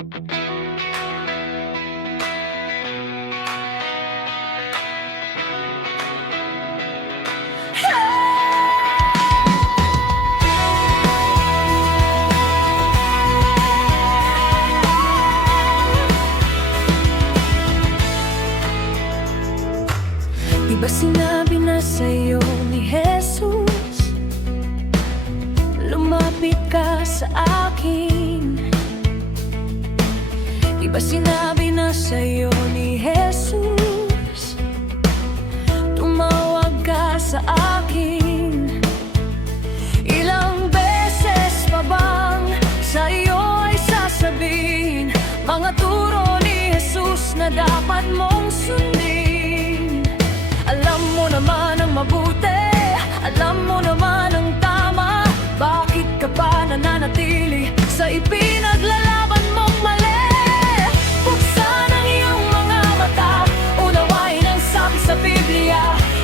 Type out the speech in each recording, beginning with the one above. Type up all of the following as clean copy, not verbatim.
Di ba sinabi na sa'yo ni Jesus, lumapit ka sa akin? Di ba sinabi na sa'yo ni Jesus, tumawag ka sa akin? Ilang beses pa bang sa'yo ay sasabihin mga turo ni Jesus na dapat mong sundin? Alam mo naman ang mabuti, alam mo naman ang tama. Bakit ka pa nananatili sa ipinaglalaban mong mali? Buksan ang iyong mga mata, unawain ang sabi sa Biblia.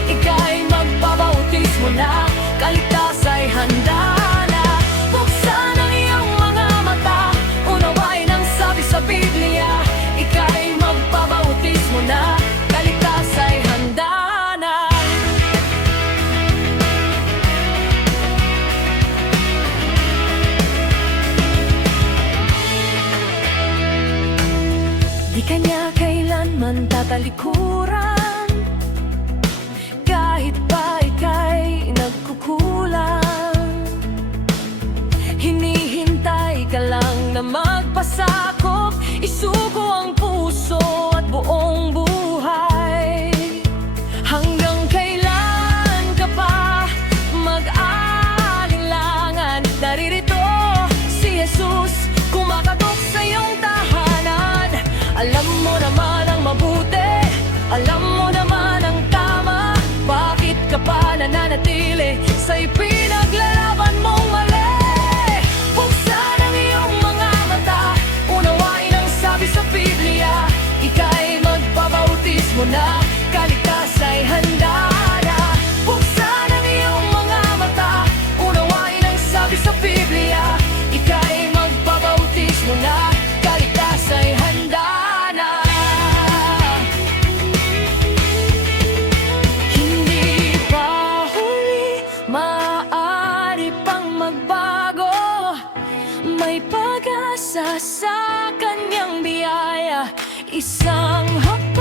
Ika'y magbabautismo na, kaligtas ay handa na. Buksan ang iyong mga mata, unawain ang sabi sa Biblia. Ika'y magbabautismo na, kaligtas ay handa. Di kanya kailanman tatalikuran, kahit pa ika'y nagkukulang. Hinihintay ka lang na magpasakop, isuko ang puso at buong buhay. Hanggang kailan ka pa mag-aalinlangan? Naririto si Jesus, kumakatok sa iyong tahanan. Alam mo naman ang mabuti, alam mo naman ang tama. Bakit ka pa nananatili sa ipinaglalaban mong mali? Buksan ang iyong mga mata, unawain ang sabi sa Biblia. Ika'y magbabautismo na, kaligtas ay handa na. Buksan ang iyong mga mata, unawain ang sabi sa Biblia. Ika'y magbabautismo na, kaligtas ay handa. May pag-asa sa kanyang biyaya, isang hapon